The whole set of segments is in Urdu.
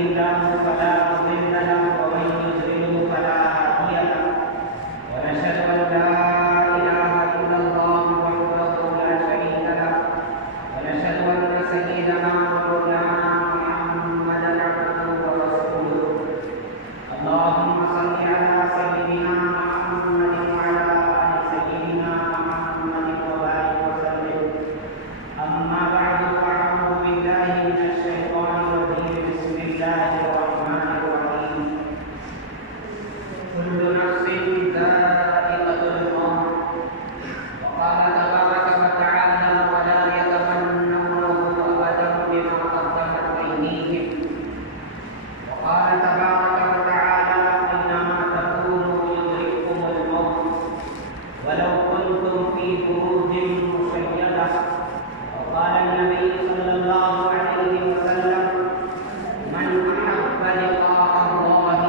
الله فلا مضل له ومن يضلل فلا هادي له ونشهد أن لا إله إلا الله وحده لا شريك له ونشهد أن سيدنا ومولانا محمدا عبده ورسوله اللهم صل على سيدنا محمد وعلى آل سيدنا محمد وبارك وسلم أما بعد فأعوذ بالله من الشيطان الرجيم بسم الله الرحمن الرحيم كل نفس ذائقة الموت وقال تبارك وتعالى ولا يتمنونه أبدا بما قدمت أيديهم وقال تبارك وتعالى أينما تكونوا يدرككم الموت ولو كنتم في بروج مشيدة وقال النبي صلى الله عليه وسلم من أحب لقاء الله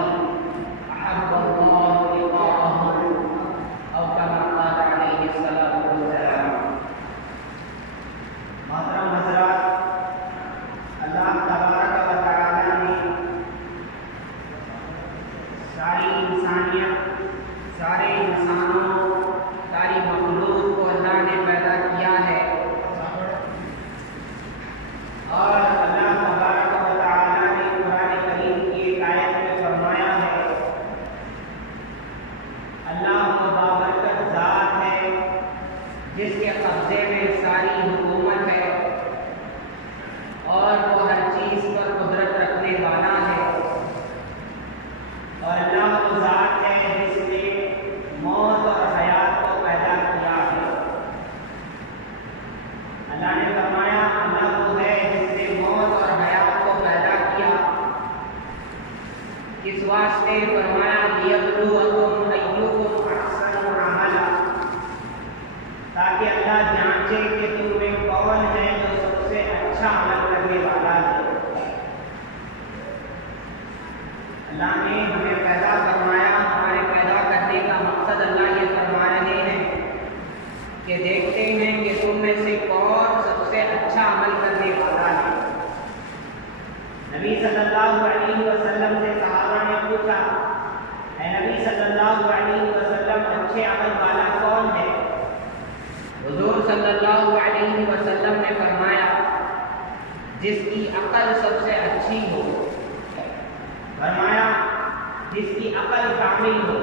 أحب الله لقاءه أو كما قال عليه الصلاة والسلام. محترم حضرات، اللہ تبارک و تعالی نے ساری انسانیت، سارے انسانوں، ساری مخلوق کو اللہ نے پیدا کیا ہے اور اللہ تبارک و تعالی نے قرآن کریم کی ایک آیت میں فرمایا ہے اللہ وہ بابرکت ذات ہے جس کے قبضے میں ساری حکومت ہے اور وہ ہر چیز پر قدرت رکھنے والا ہے اور اللہ وہ ذات ہے جس نے موت اور حیات کو پیدا کیا ہے. اللہ نے فرمایا اللہ وہ ہے جس نے موت اور حیات کو پیدا کیا. اس واسطے فرمایا لیبلوکم ایکم احسن عملا، تاکہ اللہ جانچے کہ تم میں کون ہے جو سب سے اچھا عمل کرنے والا ہے. اللہ نے ہمیں پیدا فرمایا، ہمارے پیدا کرنے کا مقصد اللہ یہ فرما رہے ہیں کہ دیکھتے ہیں کہ تم میں سے کون سب سے اچھا عمل کرنے والا ہے. نبی صلی اللہ علیہ وسلم سے صحابہ نے پوچھا اے نبی صلی اللہ علیہ وسلم اچھے عمل والا کون ہے؟ حضور صلی اللہ علیہ وسلم نے فرمایا جس کی عقل سب سے اچھی ہو، فرمایا جس کی عقل کامل ہو.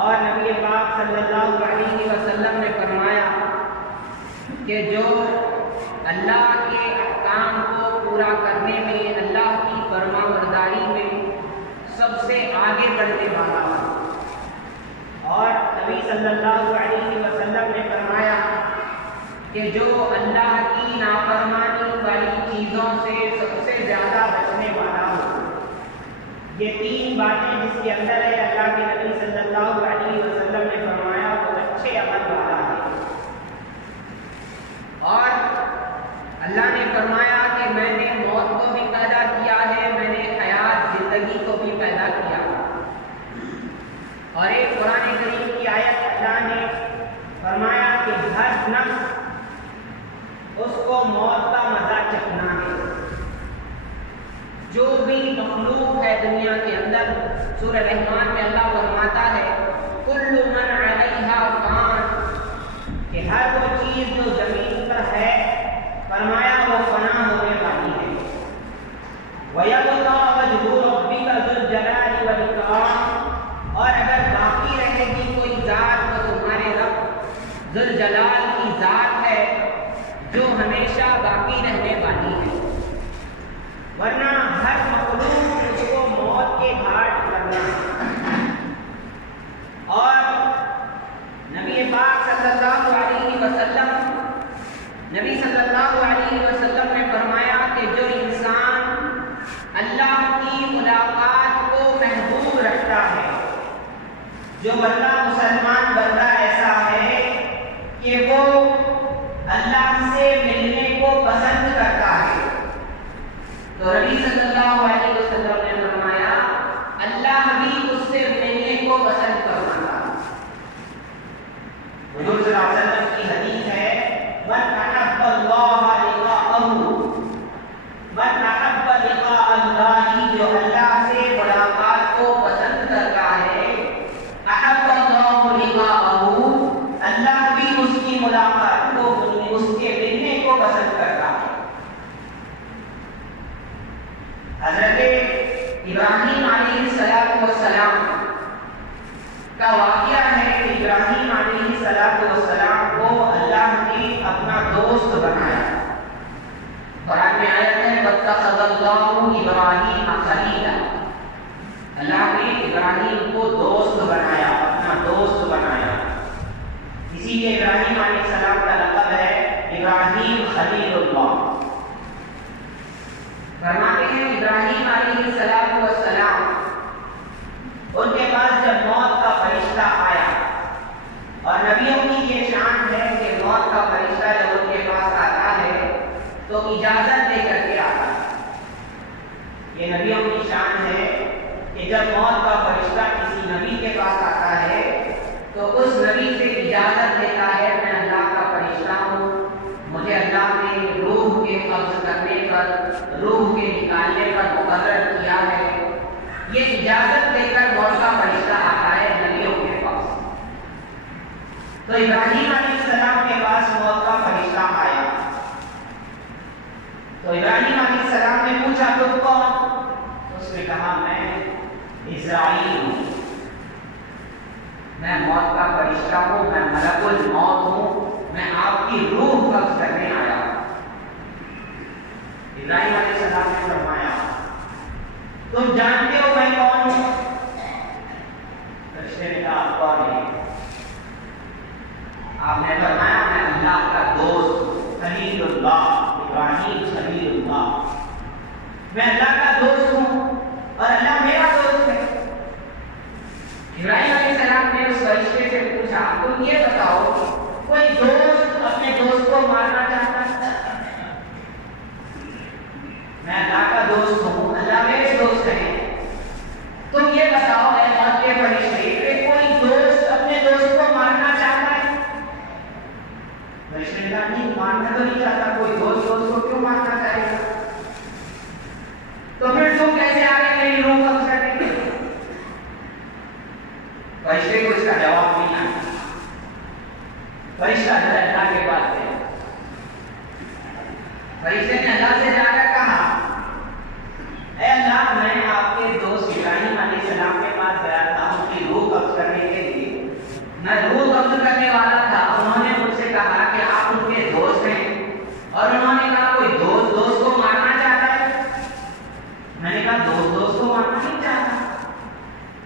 اور نبی پاک صلی اللہ علیہ وسلم نے فرمایا کہ جو اللہ کے احکام کو پورا کرنے میں، اللہ کی فرما برداری میں سب سے آگے بڑھنے والا ہو. اور نبی صلی اللہ علیہ وسلم نے فرمایا کہ جو اللہ کی نافرمانی والی چیزوں سے سب سے زیادہ بچنے والا ہو. یہ تین باتیں جس کے اندر ہے، اللہ کے نبی صلی اللہ علیہ وسلم نے فرمایا وہ اچھے عمل والا ہے. اور اللہ نے فرمایا کہ میں نے موت کو بھی پیدا کیا ہے، میں نے حیات زندگی کو بھی پیدا کیا. اور ایک قرآن کریم کی آیت اللہ نے فرمایا کہ ہر نفس اس کو موت کا مزہ چکھنا ہے. جو بھی مخلوق ہے دنیا کے اندر، سورہ رحمان میں اللہ فرماتا ہے کل من علیہا فان، کہ ہر وہ چیز جو زمین پر ہے فرمایا وہ فنا ہونے والی ہے. وَيَبْقَىٰ وَجْهُ رَبِّكَ ذُو الْجَلَالِ وَالْإِكْرَامِ، اور اگر باقی رہے گی کوئی ذات تو تمہارے رب ذو الجلال کی ذات ہے جو ہمیشہ باقی رہنے والی ہے. ورنہ ہر مخلوق اس کو موت کے گھاٹ کرنا ہے. اور نبی پاک صلی اللہ علیہ وسلم نے فرمایا کہ جو انسان اللہ کی ملاقات کو محبوب رکھتا ہے، جو بندہ مسلمان بندہ ایسا ہے کہ وہ اللہ سے ملنے کو پسند کرتا ہے، تو نبی صلی اللہ علیہ وسلم نے فرمایا اللہ بھی اس سے ملنے کو پسند کرتا ہے. حضور صلی اللہ علیہ وسلم کی حدیث ہے من احب اللہ لقاءہ من احب لقاء حضرت ابراہیم علیہ السلام کا واقعہ ہے کہ ابراہیم علیہ السلام کو اللہ نے اپنا دوست بنایا. قرآن میں آیت ہے وَاتَّخَذَ اللَّهُ إِبْرَاهِيمَ خَلِيلًا. اللہ نے ابراہیم کو دوست بنایا، اپنا دوست بنایا. اسی لیے ابراہیم علیہ السلام کا لقب ہے ابراہیم خلیل اللہ. فرماتے ہیں ابراہیم علیہ السلام ان کے پاس جب موت کا فرشتہ آیا، اور نبیوں کی یہ شان ہے کہ موت کا فرشتہ جب ان کے پاس آتا ہے تو اجازت دے کر کے آتا ہے. یہ نبیوں کی شان ہے کہ جب موت کا فرشتہ کسی نبی کے پاس آتا ہے تو اس نبی سے اجازت دیتا ہے میں اللہ کا فرشتہ ہوں، مجھے اللہ نے روح کے قبض کرنے پر، روح کے نکالنے پر مقرر کیا ہے. یہ اجازت دے کر موت کا فرشتہ آتا ہے نبیوں کے پاس. تو ابراہیم علیہ السلام کے پاس موت کا فرشتہ آیا تو ابراہیم علیہ السلام نے پوچھا تم کون؟ اس نے کہا میں اسرائیل ہوں، میں موت کا فرشتہ ہوں، میں ملک الموت ہوں، میں آپ کی روح قبض کرنے آیا ہوں. ابراہیم علیہ السلام نے فرمایا تم جانتے ہو میں کون ہوں؟ فرشتے نے کہا کون ہے؟ آپ نے فرمایا میں اللہ کا دوست خلیل اللہ، ابراہیم خلیل اللہ، میں اللہ کا دوست ہوں اور اللہ میرا دوست ہے. ابراہیم علیہ السلام نے اس فرشتے سے پوچھا تم یہ بتاؤ کوئی دوست اپنے دوست کو مارنا چاہتا ہے؟ میں اللہ کا دوست ہوں، اللہ میرے دوست ہیں. تم یہ بتاؤ اے موت کے فرشتے کہ کوئی دوست اپنے دوست کو مارنا چاہتا ہے؟ فرشتے نے کہا نہیں، مارنا تو نہیں چاہتا، کوئی دوست کو کیوں مارنا چاہے گا؟ تو پھر تم کیسے آگے میری روح قبض کریں گے؟ فرشتے کو اس کا جواب نہیں آیا. فرشتہ جو ہے اللہ کے پاس ہے. فرشتے نے اللہ سے جا کر کہا اے اللہ میں آپ کے دوست ابراہیم علیہ السلام کے پاس گیا تھا ان کی روح قبض کرنے کے لیے، میں روح قبض کرنے والا تھا. انہوں نے مجھ سے کہا کہ آپ ان کے دوست ہیں، اور انہوں نے کہا کوئی دوست کو مارنا چاہتا ہے. میں نے کہا دوست کو مارنا نہیں چاہتا.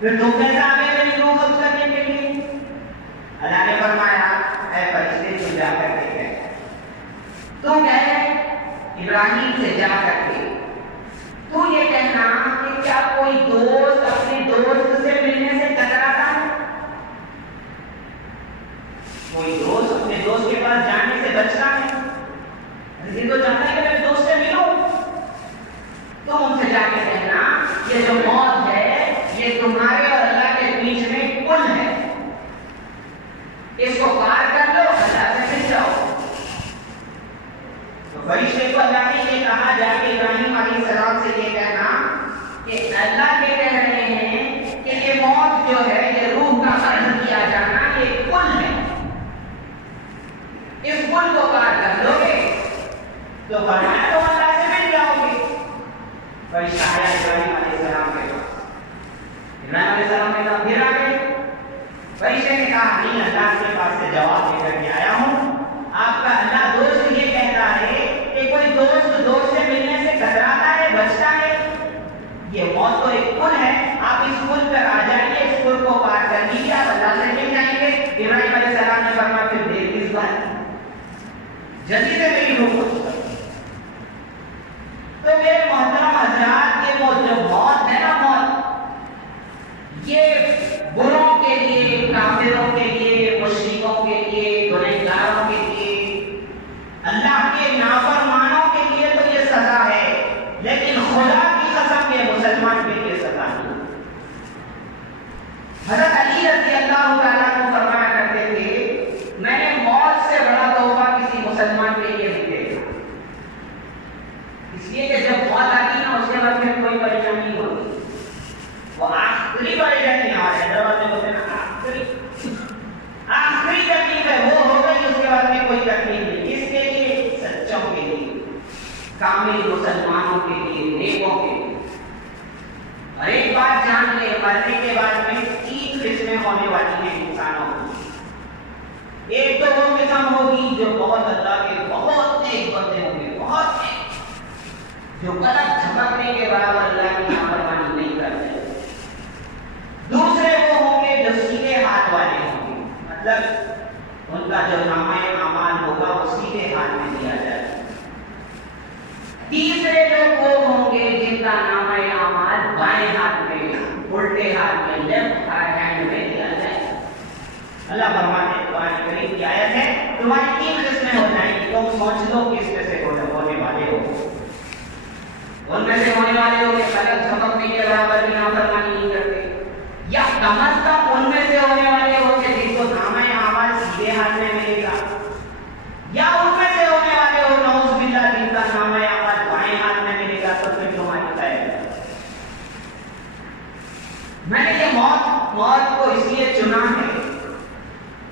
پھر تم کیسے آگے میری روح قبض کرنے کے لیے؟ اللہ نے فرمایا اے فرشتے تم جا کر کے کہے، تم کہے ابراہیم سے جا کر کے تو یہ کہنا کہ کیا کوئی دوست اپنے دوست سے ملنے سے کتراتا ہے؟ کوئی دوست اپنے دوست کے پاس جانے سے بچتا ہے؟ یہ تو چاہتا ہے کہ میں دوست سے ملوں. تو ان سے جا کے کہنا یہ جو موت ہے یہ تمہارے اور اللہ کے بیچ میں پل ہے، اس کو پار کر لو، اللہ سے مل جاؤ. تو فرشتے کو اللہ نے یہ کہا جا کے ابراہیم علیہ السلام سے یہ کہنا کہ اللہ یہ کہہ رہے ہیں کہ یہ موت جو ہے یہ روح کا قرض کیا جانا یہ پل ہے، اس پل کو پار کر لو گے تو فرمایا تو اللہ سے مل جاؤ گے. فرشتہ آیا ابراہیم علیہ السلام کے پاس. ابراہیم علیہ السلام کے پاس پھر آ گئے. فرشتے نے کہا نہیں، اللہ کے پاس سے جواب دے کر کے آیا ہوں. آپ کا اللہ دوست یہ کہتا ہے کہ کوئی دوست سے ملنے سے کتراتا ہے، بچتا ہے. یہ موت تو ایک پل ہے، آپ اس پل پر آ جائیے، اس پل کو پار کر لیجیے، آپ اللہ سے مل جائیں گے. ابراہیم علیہ السلام نے فرمایا پھر دیر کس بات، جلدی سے میری روح قبض کرو. تو میرے محترم حضرات یہ جو موت ہے نا، موت یہ بروں کے لیے، کافروں کے لیے، مشرکوں کے لیے، گنہگاروں کے لیے، اللہ کے نافرمانوں کے لیے تو یہ سزا ہے، لیکن خدا کی قسم یہ مسلمان کے لیے سزا نہیں. حضرت علی رضی اللہ تعالیٰ عنہ فرمایا کرتے تھے میں نے موت سے بڑا تحفہ کسی مسلمان کے لیے نہیں دیکھا. اس لیے کہ جب موت آتی نا اس کے بعد پھر کوئی پریشانی نہیں ہوتی. وہ آخری پریشانی ہمارے حیدرآباد میں ہوتے نا، آخری تکلیف ہے وہ ہو گئی، اس کے بعد میں کوئی تکلیف نہیں. اس کے لیے سچوں کے لیے، کامل مسلمانوں کے لیے، نیکوں کے لیے. مرنے کے بعد میں 3 قسمیں ہونے والی ہیں انسانوں کی. ایک تو وہ قسم ہوگی جو بہت اللہ کے بہت نیک بندے ہوں گے, بہت نیک, جو پلک جھپکنے کے برابر اللہ کی نافرمانی نہیں کرتے. دوسرے وہ ہوں گے جو سیدھے ہاتھ والے ہوں گے, مطلب ان کا جو نامہ اعمال ہوگا وہ سیدھے ہاتھ میں دیا جائے. تیسرے لوگ وہ ہوں گے جن کا نامہ اعمال بائیں ہاتھ میں, الٹے ہاتھ میں, لیفٹ ہینڈ میں دیا جائے. اللہ فرماتے ہیں قرآن کریم کی آیت ہے تمہاری 3 قسمیں ہو جائیں گی, تم سوچ لو کس میں سے ہونے والے ہو. ان میں سے ہونے والے ہو کہ پلک جھپکنے کے برابر بھی نافرمانی نہیں کرتے, یا کم از کم ان میں سے ہونے والے ہو کہ جن کو نامہ اعمال سیدھے ہاتھ میں ملے گا, یا ان میں سے ہونے والے ہو نعوذ باللہ جن کا نامہ اعمال بائیں ہاتھ میں ملے گا. تو پھر تمہاری طے. میں نے یہ موت کو اس لیے چنا ہے,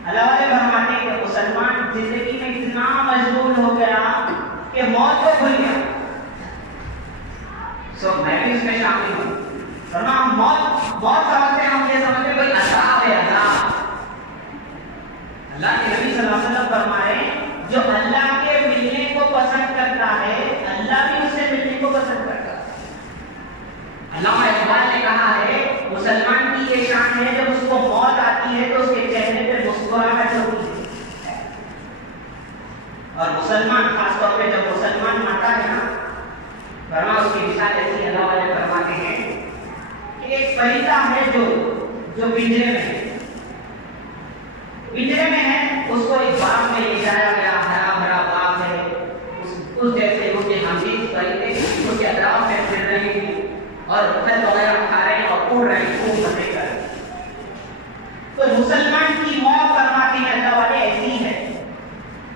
اللہ والے فرماتے ہیں کہ مسلمان زندگی میں اتنا مشغول ہو گیا کہ موت کو بھول گیا. میں بھی اس میں شامل ہوں. موت سمجھتے ہیں, ہم یہ سمجھتے ہیں کوئی عذاب ہے, عذاب. اللہ کے نبی صلی اللہ علیہ وسلم فرمائے جو اللہ کے ملنے کو پسند کرتا ہے اللہ بھی اس سے ملنے کو پسند کرتا ہے. علامہ اقبال نے کہا ہے مسلمان کی یہ شان ہے جب اس کو موت آتی ہے تو اس کے چہرے پہ مسکراہٹ ہوتی ہے. اور مسلمان خاص طور پہ جب مسلمان مرتا ہے نا, فرما اس کی مثال ایسی اللہ والے فرماتے ہیں کہ ایک پرندہ ہے جو پنجرے میں ہے, اس کو ایک باغ میں لے جایا گیا, ہرا بھرا باغ ہے, اس جیسے اس کے حمید پرندے اس کے اطراف میں پھر رہے ہیں اور پھل وغیرہ کھا رہے ہیں اور اڑ رہے ہیں, خوب مزے کر رہے ہیں. تو مسلمان کی موت فرماتے ہیں اللہ والے ایسی ہے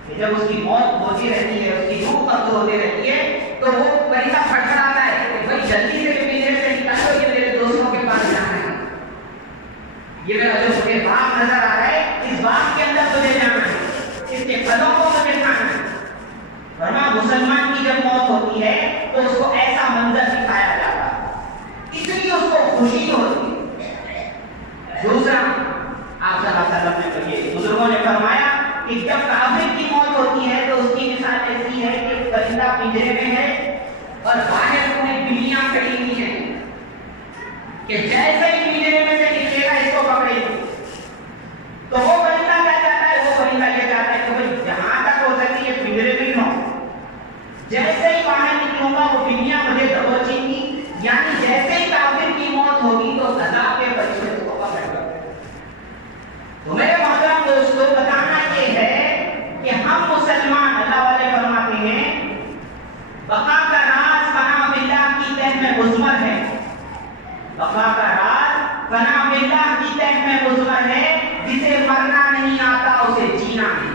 کہ جب اس کی موت ہوتی رہتی ہے, اس کی روح قبض ہوتی رہتی ہے, تو وہ پرندہ پھٹکراتا ہے کہ بھائی جلدی سے پنجرے سے نکالو, یہ میرے دوستوں کے پاس جانا ہے, یہ میرا جو مجھے باغ نظر آ رہا ہے اس باغ کے اندر مجھے جانا ہے, اس کے پھلوں کو مجھے کھانا ہے. ورنہ مسلمان کی جب موت ہوتی ہے تو اس کو ایسا منظر دکھایا جاتا ہے, اس لیے اس کو خوشی ہوتی ہے. دوسرا آپ صلی اللہ علیہ وسلم نے کہی, بزرگوں نے فرمایا کہ جب کافر کی موت ہوتی ہے تو اس کی مثال ایسی ہے کہ پرندہ پنجرے میں ہے اور باہر انہیں بلیاں کھڑی ہوئی ہیں کہ جیسے ہی پنجرے میں سے نکلے گا اس کو پکڑے گی. تو وہ پرندہ کیا چاہتا ہے, وہ پرندہ یہ چاہتا ہے کہ بھائی جہاں تک ہو سکے یہ پنجرے میں نہ ہو, جیسے ہی باہر نکلوں گا وہ بلیاں مجھے دبوچیں گی. یعنی جیسے ہی کافر کی موت ہوگی تو عذاب کے بچے اس کو پکڑ گئے. تو میرے محترم دوستوں بتانا یہ ہے کہ ہم مسلمان اللہ والے فرماتے ہیں بقا کا راز فنا باللہ کی تہ میں مضمر ہے, بقا کا راز فنا باللہ کی تہ میں مضمر ہے, جسے مرنا نہیں آتا اسے جینا نہیں.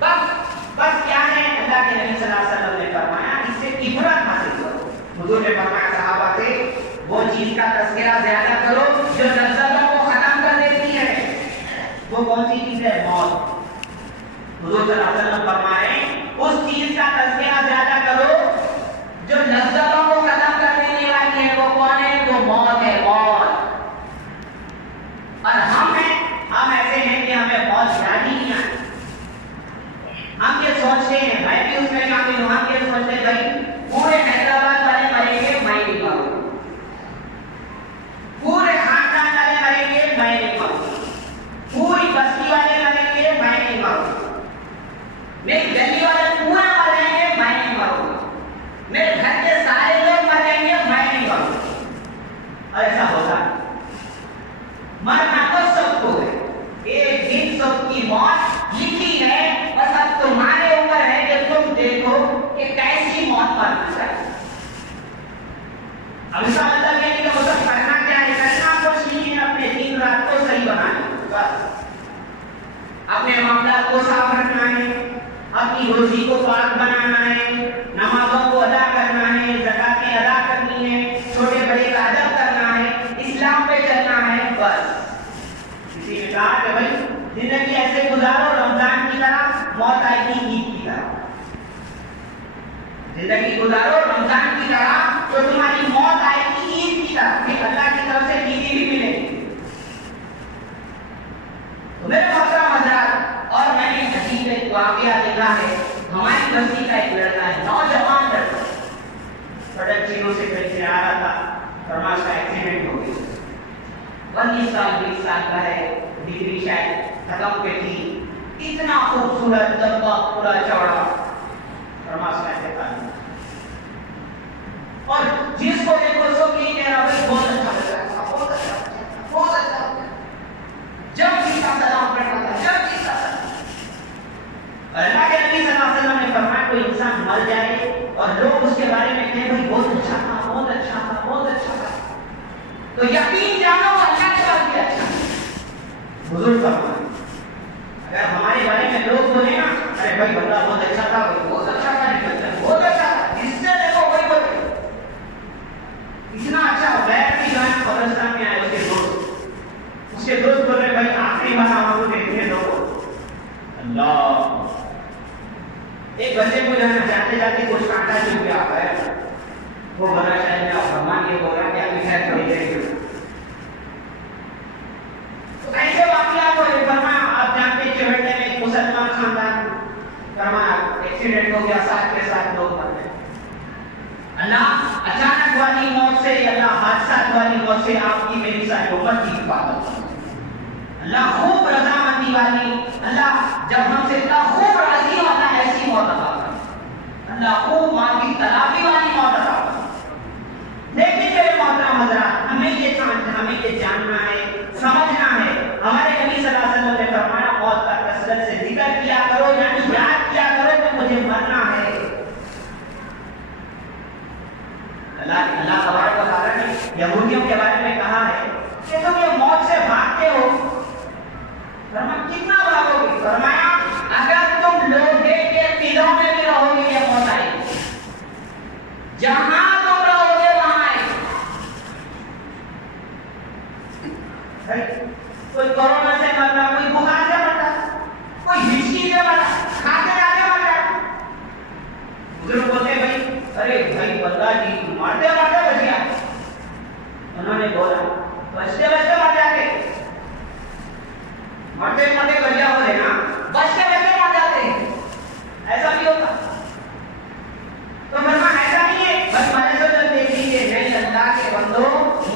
بس کیا ہے اللہ کے نبی صلی اللہ علیہ وسلم نے فرمایا اس سے عبرت حاصل کرو. حضور نے فرمایا صحابہ سے وہ چیز کا تذکرہ زیادہ کرو جو لذتوں کو ختم کر دیتی ہے. وہ کون سی چیز ہے؟ موت. حضور صلی اللہ علیہ وسلم فرمائے اس چیز کا تذکرہ زیادہ کرو جو لذتوں کو ختم کر دینے والی ہے. وہ کون ہے؟ وہ موت ہے, موت. اور ہم ایسے ہیں کہ ہمیں موت یاد ہی نہیں آتی. ہم یہ سوچتے ہیں, میں بھی اس میں شامل ہوں, ہم یہ سوچتے ہیں بھائی پورے حیدرآباد والے مریں گے میں نہیں مروں, پورے خاندان والے مریں گے میں نہیں مروں, پوری بستی والے مریں گے میں نہیں مروں, میری گلی والے پورا مریں گے میں نہیں مروں, میرے گھر کے سارے لوگ مریں گے میں نہیں مروں. اور ایسا ہوتا ہے. مرنا تو سب کو ہے, ایک دن سب کی موت لکھی ہے, بس اب تمہارے اوپر ہے کہ تم دیکھو کہ کیسی موت مرنا چاہیے. اب اس کا مطلب یہ نہیں کہ مطلب کرنا کیا ہے, کرنا کچھ نہیں ہے, اپنے دن رات کو صحیح بنانا ہے, بس اپنے معاملات کو صاف رکھنا ہے, اپنی روزی کو پاک بنانا ہے, نمازوں کو ادا کرنا ہے, زکاتیں ادا کرنی ہے, چھوٹے بڑے کا ادب کرنا ہے, اسلام پہ چلنا ہے. بس کسی نے کہا کہ بھائی زندگی ایسے گزارو رمضان کی طرح, موت آئے گی عید کی طرح. زندگی گزارو رمضان کی طرح تو تمہاری موت آئے گی سیکھتا کہ اللہ کی طرف سے بیوی بھی ملے گی. تو میرے محترم حضرات، اور میں نے عجیب ایک واقعہ دیکھا ہے. ہماری بستی کا ایک لڑکا ہے، نوجوان لڑکا، سڑک چینوں سے کہیں سے آ رہا تھا، فرما اس کا ایکسیڈنٹ ہو گیا. 19 سال 20 سال کا ہے، ڈگری شاید ختم پہ تھی، اتنا خوبصورت لمبا پورا چوڑا، فرما اس کا انتقال. اور جس کو دیکھو سو یہ کہہ رہا ہے بہت اچھا لگ رہا ہے، بہت اچھا، بہت اچھا. جب جیسا سلام پڑھتا تھا، جب جیسا سلام. اللہ کے نبی صلی اللہ علیہ وسلم نے فرمایا کوئی انسان مر جائے اور لوگ اس کے بارے میں کہیں بھائی بہت اچھا تھا، بہت اچھا تھا، بہت اچھا تھا، تو یقین جانو اللہ کے بعد بھی اچھا. بزرگ فرمایا اگر ہمارے بارے میں لوگ بولے نا ارے بھائی بندہ بہت اچھا تھا، بہت اچھا تھا، بہت اچھا تھا، اس سے دیکھو وہی بولے اتنا اچھا ہو گیا کہ جو ہے قبرستان میں آئے اس کے دوست بول رہے بھائی آخری بار ہم کو دیکھنے دو. اللہ، ایک بچے کو جو ہے جاتے جاتے کچھ کانٹا چل گیا ہے، وہ بڑا شاید میں فرمان یہ بول رہا کہ ابھی خیر تھوڑی دیر کی. تو ایسے واقعات ہوئے. فرمایا آپ جانتے چڑھنے میں ایک مسلمان خاندان، فرمایا ایکسیڈنٹ ہو گیا، ساتھ کے ساتھ لوگ مر گئے. اللہ اچانک والی موت سے، اللہ حادثات والی موت سے آپ کی میری ساری امت کی حفاظت. اللہ خوب رضامندی والی، اللہ جب ہم سے اتنا خوب راضی ہو اللہ ایسی موت عطا کرے، اللہ خوب ماں کی تلافی والی موت عطا کرے. لیکن میرے محترم حضرات، ہمیں یہ جاننا ہے، سمجھنا ہے. ہمارے نبی صلی اللہ علیہ وسلم نے فرمایا موت کا کثرت سے ذکر کیا کرو، یعنی یاد کیا کرو کہ مجھے مرنا ہے. اللہ تبارک و تعالیٰ نے یہودیوں کے بارے میں کہا ہے کہ تم یہ موت سے بھاگتے ہو. فرمایا کتنا بھاگو گے؟ فرمایا اگر تم لوہے کے قلعوں میں بھی رہو گے یہ موت آئے گی، جہاں تم رہو گے وہاں آئے گی. کوئی کورونا سے مرنا، کوئی بخار سے مرنا، کوئی ہچکی سے مرنا، کھاتے جاتے مرنا. بزرگ بولتے بھائی ارے بھائی بندہ جی مارتے مارتے بچ گیا. انہوں نے بولا بچتے بچتے مر جاتے، مرتے مرتے بچ گیا بولے نا، بچتے بچتے مر جاتے. ایسا بھی ہوتا تو فرمایا ایسا نہیں ہے بس مرے تو جب دیکھ لیجیے نہیں اللہ کے بندو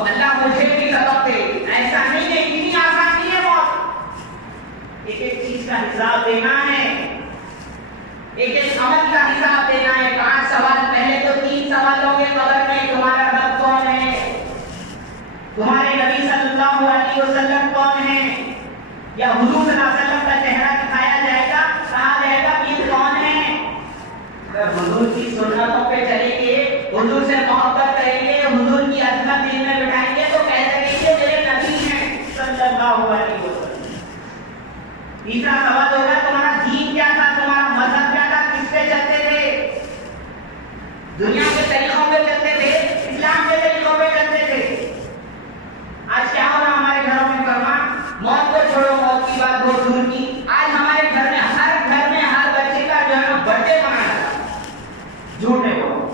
اللہ مجھے بھی سبق دے. ایسا نہیں ہے، اتنی آسان نہیں ہے موت. ایک ایک چیز کا حساب دینا ہے، ایک ایک عمل کا حساب دینا ہے. 5 سوال، پہلے تو 3 سوال ہوں گے قبر میں. تمہارا رب کون ہے؟ تمہارے نبی صلی اللہ علیہ وسلم کون ہے؟ یا حضور صلی اللہ علیہ وسلم کا چہرہ دکھایا جائے گا، کہا جائے گا کہ کون ہے؟ اگر حضور کی سنتوں پہ چلیں گے، حضور سے محبت کریں گے، حضور کی عظمت دل میں بٹھائیں گے تو کہہ سکیں گے میرے نبی ہیں صلی اللہ علیہ وسلم. تیسرا سوال ہوگا تمہارا دین کیا تھا، تمہارا مذہب کیا تھا، کس پہ چلتے تھے؟ دنیا کے طریقوں پہ چلتے تھے، اسلام کے طریقوں پہ چلتے تھے؟ آج کیا ہو رہا ہمارے گھروں میں؟ فرمان موت کو چھوڑو، موت کی بات بہت دور کی. آج ہمارے گھر میں ہر بچے کا جو ہے نا برتھ ڈے منایا جاتا ہے. جھوٹ نہیں بولو،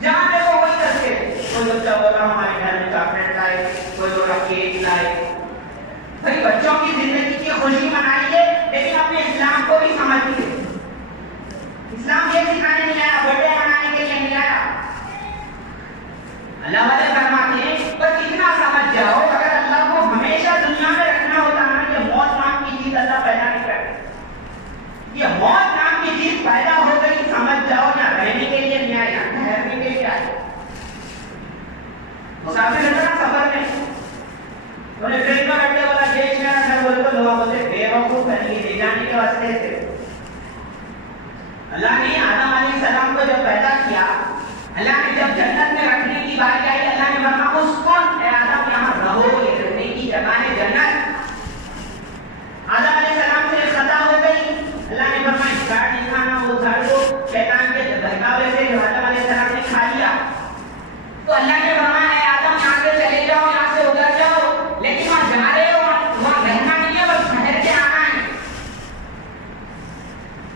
جہاں دیکھو وہی کرتے. کوئی بچہ بولا ہمارے گھر میں چاکلیٹ لائے، کوئی بولا کیک لائے. بھائی بچوں کی زندگی کی خوشی منائیے لیکن اپنے اسلام کو بھی سمجھیے. اسلام یہ سکھانے نہیں آیا، برتھ ڈے منانے کے لیے نہیں آیا. اللہ والے فرماتے ہیں بس اتنا سمجھ جاؤ اگر اللہ کو ہمیشہ دنیا میں رکھنا ہوتا نا، یہ موت نام کی چیز اللہ پیدا نہیں کرتا. یہ موت نام کی چیز پیدا ہو گئی، سمجھ جاؤ یا رہنے کے لیے نہیں آیا، ٹھہرنے کے لیے آیا. مسافر ہے نا سفر میں، انہوں نے ٹرین میں بیٹھے والا دیش میں گھر بولے تو لوگ بولتے بے وقوف ہے، یہ لے جانے کے واسطے تھے. اللہ نے آدم علیہ السلام کو جب پیدا کیا، اللہ نے جب جنت میں رکھنے کی بات آئی، اللہ نے فرمایا اسکن اے آدم یہاں رہو، یہ رہنے کی جگہ ہے جنت. آدم علیہ السلام سے خطا ہو گئی، اللہ نے فرمایا جھاڑ نہیں کھانا، وہ جھاڑ کو شیطان کے بہکاوے سے جو آدم علیہ السلام نے کھا لیا. تو اللہ نے فرمایا اے آدم یہاں سے چلے جاؤ، یہاں سے ادھر جاؤ، لیکن وہاں جا رہے ہو وہاں رہنا نہیں ہے، بس ٹھہر کے آنا ہے.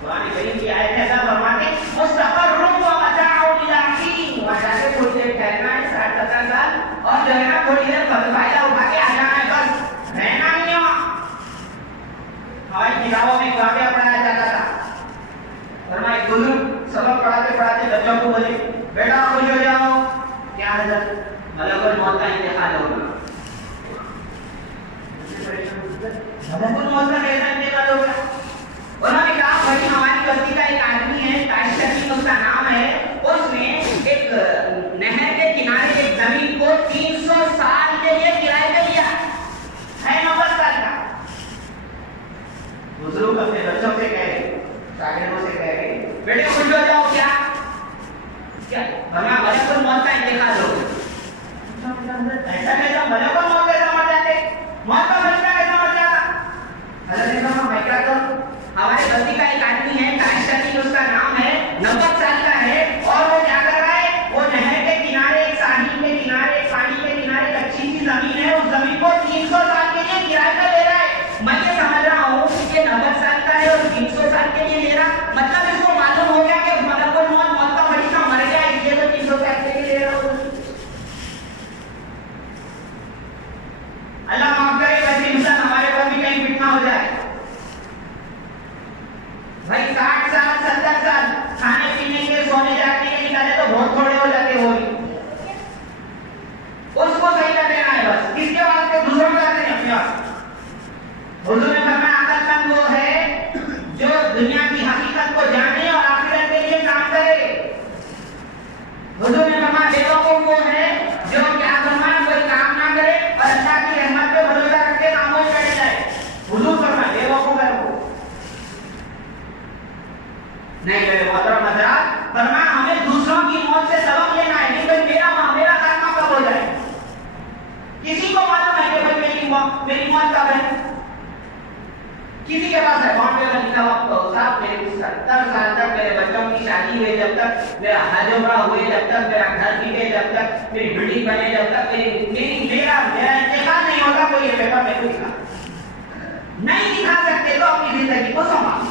قرآن کریم کی آیت ہے اللہ فرماتے مستقر و متاع الی حین، وہاں جا کے تھوڑی دیر ٹھہرنا ہے، 60-70 سال بولے بیٹا خوش ہو جاؤ. کیا حضرت؟ ملک الموت کا انتقال ہوگا. ملک الموت کا کیسا انتقال ہوگا؟ انہوں نے کہا بھائی ہماری بستی کا ایک آدمی ہے کاشتین اس کا نام ہے, اس نے ایک نہر کے کنارے ایک زمین کو 300 سال کے لیے کرائے پہ لیا ہے, 90 سال کا. بزرگ اپنے بچوں سے کہہ رہے, شاگردوں سے کہہ رہے بیٹے خوش ہو جاؤ. کیا فرمایا ملک الموت کا انتقال ہو گیا. ایسا کیسا ملک الموت کیسا مر جاتے, موت کا فرشتہ کیسا مر جاتا؟ حضرت نے کہا میں کیا کروں, ہمارے بستی کا ایک آدمی ہے کاشتین اس کا نام ہے, 90 سال کا ہے, اور وہ کیا کر رہا ہے, وہ نہر کے کنارے ایک ساحل کے کنارے ایک پانی کے کنارے ایک اچھی سی زمین ہے, اس زمین کو 300 سال کے لیے کرائے پہ لے رہا ہے. میں یہ سمجھ رہا ہوں کہ 90 سال کا ہے اور 300 سال کے لیے لے رہا, مطلب اس کو معلوم ہو گیا کہ ملک الموت موت کا فرشتہ مر گیا, اس لیے تو 300 سال کے لیے لے رہا ہوں. اللہ معاف کرے ویسے انسان ہمارے پر بھی کہیں فتنہ ہو جائے. بھائی 60 سال 70 سال کھانے پینے کے سونے جاگنے کے نکالے تو بہت تھوڑے ہو جاتے ہو بھی, اس کو صحیح کر دینا ہے بس. کس کے واسطے؟ دوسروں کے واسطے نہیں, اپنے واسطے. حضور نے فرمایا عقل مند وہ ہے جو دنیا کی حقیقت کو جانے اور آخرت کے لیے کام کرے. حضور نے فرمایا بے وقوف وہ ہے جو کیا فرمایا کوئی کام نہ کرے اور اللہ کی رحمت پہ بھروسہ رکھ کے خاموش بیٹھ جائے. حضور فرمایا بے وقوف ہے وہ. نہیں میرے محترم حضرات, فرمایا ہمیں دوسروں کی موت سے سبق لینا ہے, نہیں بھائی میرا خاتمہ کب ہو جائے. کسی کو معلوم ہے کہ بھائی میری موت کب ہے؟ کسی کے پاس اکاؤنٹ میں لکھا ہوا صاحب میری 70 سال تک میرے بچوں کی شادی ہوئی, جب تک میرا حج عمرہ ہوئے, جب تک میرا گھر بکے, جب تک میری بلڈنگ بنے, جب تک میرا انتقال نہیں ہوتا, کوئی یہ پیپر میرے کو دکھا نہیں دکھا سکتے تو اپنی زندگی کو سنبھال.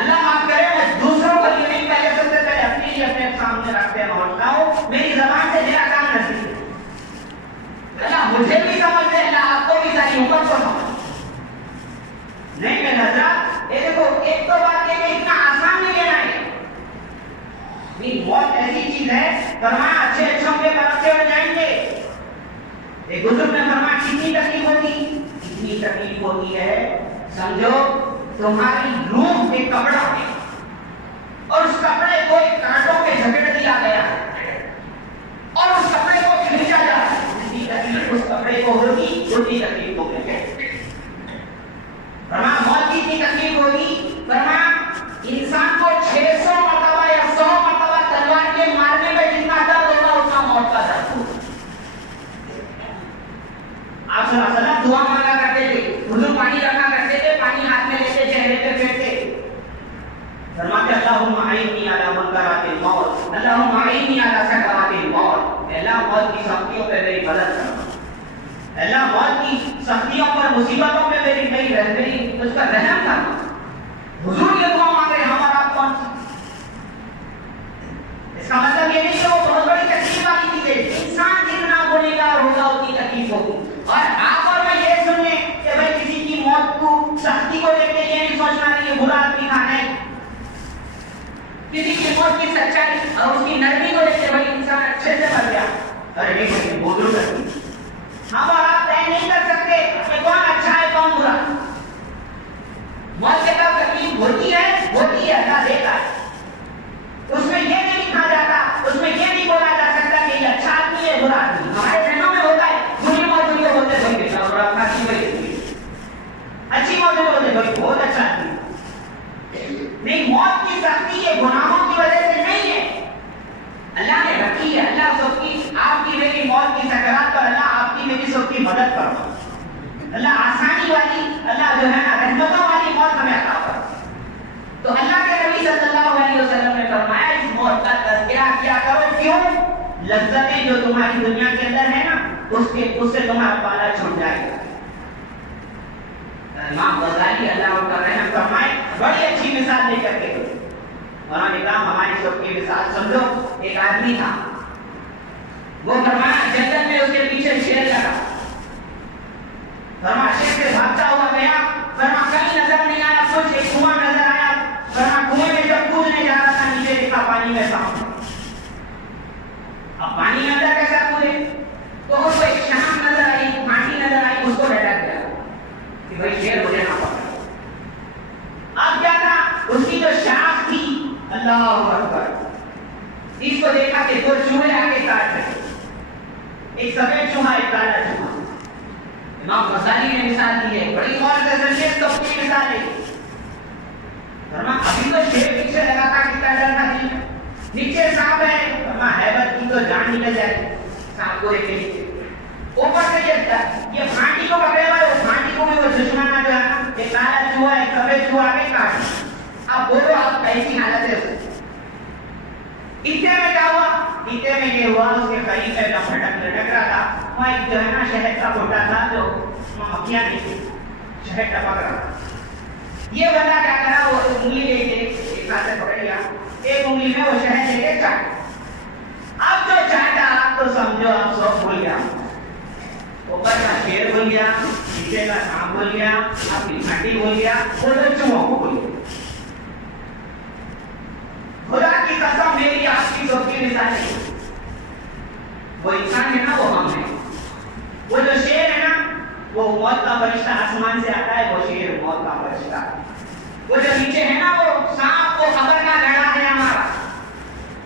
اللہ معاف کرے میں دوسروں کو یہ نہیں پہلے سب سے پہلے اپنے لیے اپنے سامنے رکھتے ہوتا ہوں, میری زبان سے میرا کام نصیب ہے. اللہ مجھے بھی سمجھ دے, اللہ آپ کو بھی ساری امت کو سمجھ. نہیں میرے حضرات, یہ دیکھو ایک تو بات یہ کہ اتنا آسان نہیں لینا ہے. موت ایسی چیز ہے, فرمایا اچھے اچھوں کے برابر ہو جائیں گے. ایک بزرگ نے فرمایا کتنی تکلیف ہوتی, اتنی تکلیف ہوتی ہے سمجھو تمہاری روح ایک کپڑا ہے اور اس کپڑے کو ایک کانٹوں کے جھگڑ دیا گیا اور اس کپڑے کو کھینچا جا رہا ہے. اتنی تکلیف اس کپڑے کو ہوگی, اتنی تکلیف ہوگی. فرمایا موت کی اتنی تکلیف ہوگی, فرمایا انسان کو 600 مرتبہ یا 100 مرتبہ تلوار کے مارنے میں جتنا درد ہوگا اتنا موت کا درد ہوگا. آپ صلی اللہ علیہ وسلم دعا مانگا کرتے تھے, حضور پانی رکھا کرتے تھے, پانی ہاتھ میں لیتے چہرے پہ پھیرتے, فرماتے اللہم اعنی علی منکرات الموت, اللہم اعنی علی سکرات الموت. اللہ موت کی سختیوں پہ میری مدد کرنا, اللہ موت کی سختیوں پر مصیبتوں پہ میری رہبری اس کا رحم کرنا. حضور یہ دعا مانگ رہے ہیں, ہم اور آپ کون سی؟ اس کا مطلب یہ نہیں کہ وہ بہت بڑی تکلیف والی چیز ہے. انسان جتنا گنہگار ہوگا اتنی تکلیف ہوگی. اور آپ اور میں یہ سنیں کہ بھائی کسی کی موت کو سختی کو دیکھ کے یہ نہیں سوچنا کہ یہ برا آدمی کھانا ہے. کسی کی موت کی سچائی اور اس کی نرمی کو دیکھ کے بھائی انسان اچھے سے مر گیا, ارے نہیں بزرگ کرتی. ہم اور آپ طے نہیں کر سکتے کہ کون اچھا ہے کون برا. موت کے بعد تکلیف ہوتی ہے, اللہ دیتا ہے. اس میں یہ نہیں لکھا جاتا, اس میں یہ نہیں بولا جا سکتا کہ یہ اچھا آدمی ہے برا آدمی. ہمارے ذہنوں میں ہوتا ہے بری موت ہوئی ہوتے بھائی بیٹا اور اپنا اچھی موت ہوتے بھائی بہت اچھا آدمی. نہیں, موت کی سختی یہ گناہوں کی وجہ سے نہیں ہے, اللہ نے رکھی ہے. اللہ سب کی آپ کی میری موت کی سکرات پر اللہ آپ کی میری سب کی مدد کرو. اللہ آسانی والی, اللہ جو ہے نا رحمتوں والی موت ہمیں عطا کرو. تو اللہ کے نبی صلی اللہ علیہ وسلم نے فرمایا اس موت کا تذکرہ کیا کرو. کیوں؟ لذتیں جو تمہاری دنیا کے اندر ہے نا اس سے تمہارا پالا چھوٹ جائے گا. امام غزالی اللہ ان کا رحم فرمائے بڑی اچھی مثال دے کر کے انہوں نے کہا ہماری سب کی مثال سمجھو. ایک آدمی تھا, وہ فرمایا جنگل میں اس کے پیچھے شیر لگا, فرمایا شیر سے بھاگتا ہوا گیا, فرمایا کہیں نظر نہیں آیا, کچھ ایک کنواں نظر آیا, فرمایا کنویں میں جب کودنے جا رہا تھا نیچے دیکھا پانی پانی میں سانپ ہے. اب پانی میں اندر کیسا کودے؟ تو اس کو ایک شام نظر آئی, پھانٹی نظر آئی, اس کو ڈٹک گیا کہ بھائی شیر مجھے نہ پکڑ. اب کیا تھا اس کی جو شاخ تھی, اللہ اکبر, اس کو دیکھا کہ دو چوہے آگے کاٹ رہے, ایک سفید چوہا ایک کالا چوہا. امام غزالی نے مثال دی ہے, بڑی غور سے سمجھیے, تو اپنی مثال ہے. ابھی تو شیر پیچھے لگا تھا, کتنا ڈر تھا دل میں, نیچے سانپ ہے, ہیبت کی تو جان نکل جائے سانپ کو دیکھے نیچے. اوپر سے یہ پھانٹی کو پکڑے ہوا ہے, وہ پھانٹی کو بھی وہ دشمن جو ہے نا, ایک کالا چوہا ایک سفید چوہا آگے کاٹ. اب بولو آپ کیسی حالت ہے. عیتے میں کیا ہوا؟ عیتے میں یہ ہوا, اس کے قریب سے لٹک رہا تھا, وہاں ایک جو ہے نا شہد کا گھونٹا تھا, جو مکھیاں نہیں تھی, شہد ٹپک رہا تھا. یہ بندہ کیا کرا, وہ انگلی لے کے ایک ہاتھ سے پکڑ لیا, ایک انگلی میں وہ شہد لے کے چاٹا. اب جو چاٹا آپ تو سمجھو آپ سب بھول گیا, اوپر کا شیر بھول گیا, نیچے کا سانپ بھول گیا, آپ کی پھانٹی بھول گیا, وہ تو چوہوں کو بھول گیا. خدا کی قسم میری آپ کی سب کی مثال ہے. وہ انسان ہے نا, وہ ہم ہیں. وہ جو شیر ہے نا, وہ موت کا فرشتہ آسمان سے آتا ہے, وہ شیر موت کا فرشتہ. وہ جو نیچے ہے نا, وہ سانپ, وہ خبر کا گڑھا ہے ہمارا.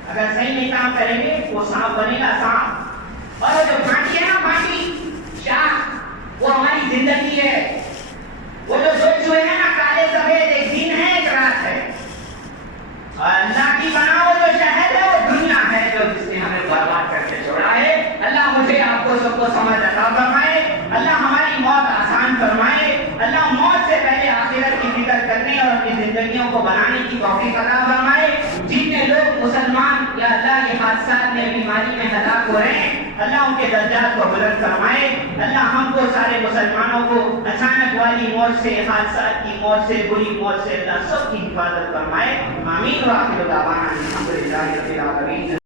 اگر صحیح نہیں کام کریں گے وہ سانپ بنے گا سانپ. اور وہ جو پھانٹی ہے نا, پھانٹی شاخ, وہ ہماری زندگی ہے. وہ جو دو چوہے ہیں نا, کالے سفید, ایک دن ہے ایک رات ہے. اور اللہ کی بنا وہ جو شہد ہے, وہ دنیا ہے جو جس نے ہمیں برباد کر کے چھوڑا ہے. اللہ مجھے آپ کو سب کو سمجھ عطا فرمائے. اللہ ہماری موت آسان فرمائے. اللہ موت سے پہلے آخرت کی فکر کرنے اور اپنی زندگیوں کو بنانے کی توفیق عطا فرمائے. جتنے لوگ مسلمان یا اللہ یہ حادثات میں, بیماری میں ہلاک ہو رہے ہیں, اللہ ان کے درجات کو بلند فرمائے. اللہ ہم کو سارے مسلمانوں کو اچانک والی موت سے, حادثات کی موت سے, بری موت سے اللہ سب کی حفاظت فرمائے. آمین. وآخر دعوانا الحمدللہ رب العالمین.